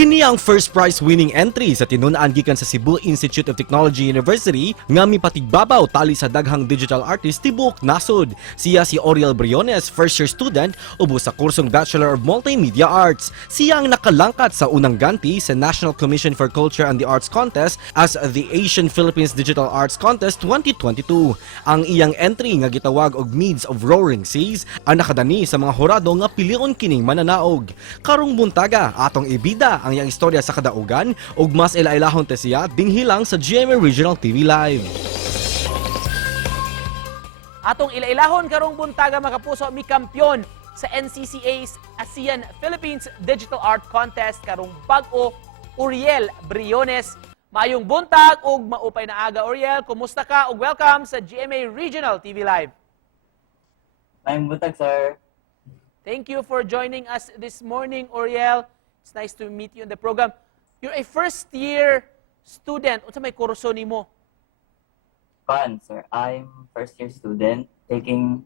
Kini ang first prize winning entry sa tinun-an gikan sa Cebu Institute of Technology University nga mipatigbabaw tali sa daghang digital artist tibuok nasod. Siya si Uriel Briones, first year student ubos sa kursong Bachelor of Multimedia Arts. Siya ang nakalangkat sa unang ganti sa National Commission for Culture and the Arts Contest as the Asian Philippines Digital Arts Contest 2022. Ang iyang entry nga gitawag og Meads of Roaring Seas ang nakadani sa mga hurado nga pilion kining mananaog. Karong buntaga atong ibida ang iyang istorya sa kadaugan ug mas ilailahon te siya dinhilang sa GMA Regional TV Live. Atong ilailahon karong buntaga mga kapuso mi kampiyon sa NCCA's ASEAN Philippines Digital Art Contest karong bag-o Uriel Briones. Maayong buntag ug maupay na aga Uriel, kumusta ka ug welcome sa GMA Regional TV Live. Maayong buntag, sir. Thank you for joining us this morning, Uriel. It's nice to meet you in the program. You're a first-year student. Unsa may kurso nimo? Fun, sir. I'm first-year student taking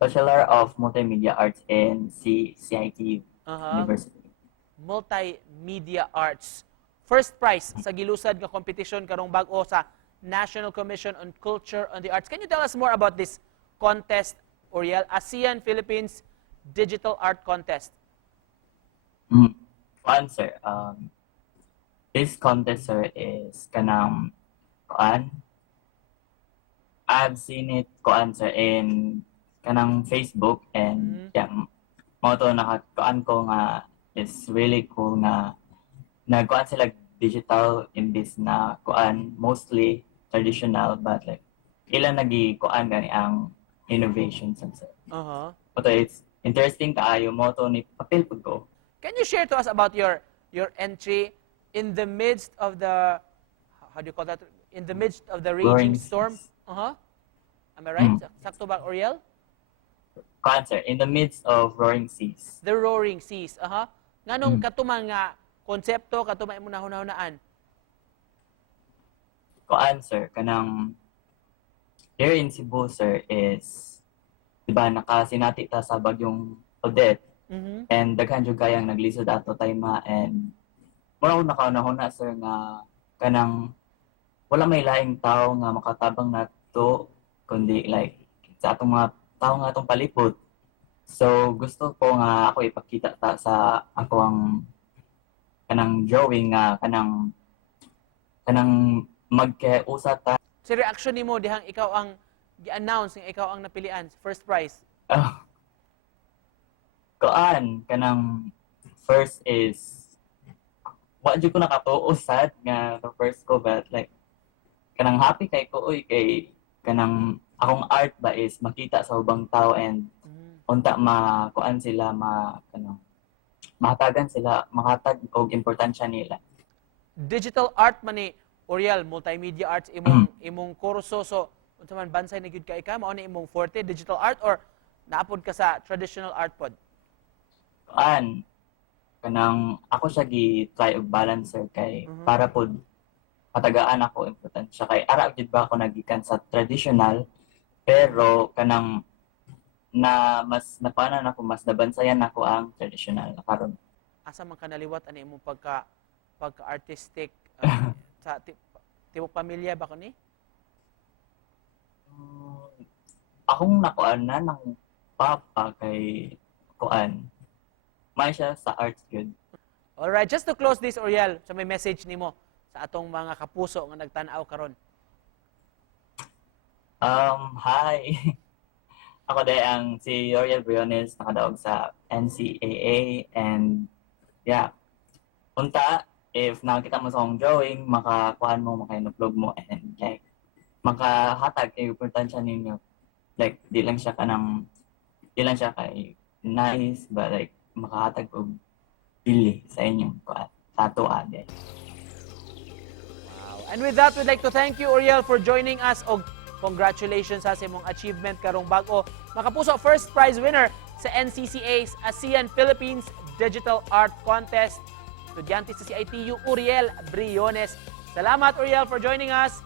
Bachelor of Multimedia Arts in CIT University. Multimedia Arts. First prize sa gilusad nga competition karong bag-o sa National Commission on Culture and the Arts. Can you tell us more about this contest, Uriel? ASEAN Philippines Digital Art Contest. Fun, sir. This contest, sir, is kanang I've seen it sir, in kanang Facebook and mo to ko nga is really cool na nagkuan sila digital in this na mostly traditional but like ilan nagi-kuan gani ang innovations sir. But it's interesting kaayo mo to ni papel pud ko. Can you share to us about your entry in the midst of the, how do you call that? In the midst of the raging storm? Am I right? Sakto ba, Uriel? Sir, in the midst of roaring seas. The roaring seas. Nganong katumang nga konsepto, katumang mo nahunahunaan? Sir, kanang here in Cebu, sir, is, diba, nakasinati ta sa bagyong Odette. And daghan jud kayang naglisod ato tayma and mura nakaunahuna sir nga kanang wala may laing tao nga makatabang nato kundi like sa atong mga tao nga atong palipod. So gusto ko nga ako ipakita ta sa ako ang kanang drawing nga kanang magkausa ta. Si reaction nimo dihang ikaw ang gi-announce nga ikaw ang napilian first prize? Kanang first is wa jud ko nakatuo sad nga first ko but like kanang happy kay ko kay kanang akong art ba is makita sa ubang tao and unta makuan sila mahatagan sila makatag og importansya nila. Digital art man ni Uriel, Multimedia Arts imong kurso, so unsa man bansay na gyud ka ika mao ni imong forte digital art or naapod ka sa traditional art pod? Kanang ako siya gi-try og balancer kay para pod patagaan ako importansya kay ara gid ba ako nagikan sa traditional pero kanang na mas napanan ako mas nabansayan ako ang traditional karon. Asa man ka naliwat ani imong pagka artistic sa tibok pamilya ba ko ni? Akong nakuan na ng papa kay kuan may siya sa arts good. Alright, just to close this, Uriel, sa may message nimo sa atong mga kapuso nga nagtan-aw karon. Hi. Ako day ang si Uriel Briones, nakadaog sa NCCA and yeah. Unta, if nakita mo sa akong drawing, makakuhan mo, maka-upload mo and like makahatag kay importansya ninyo. Like di lang siya kay nice but like makahatag og pili sa inyong tato ade. Wow. And with that, we'd like to thank you, Uriel, for joining us og congratulations sa imong achievement karong bag-o. Makapuso, first prize winner sa NCCA's ASEAN Philippines Digital Art Contest. Estudyante sa CITU, Uriel Briones. Salamat, Uriel, for joining us.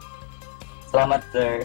Salamat, sir.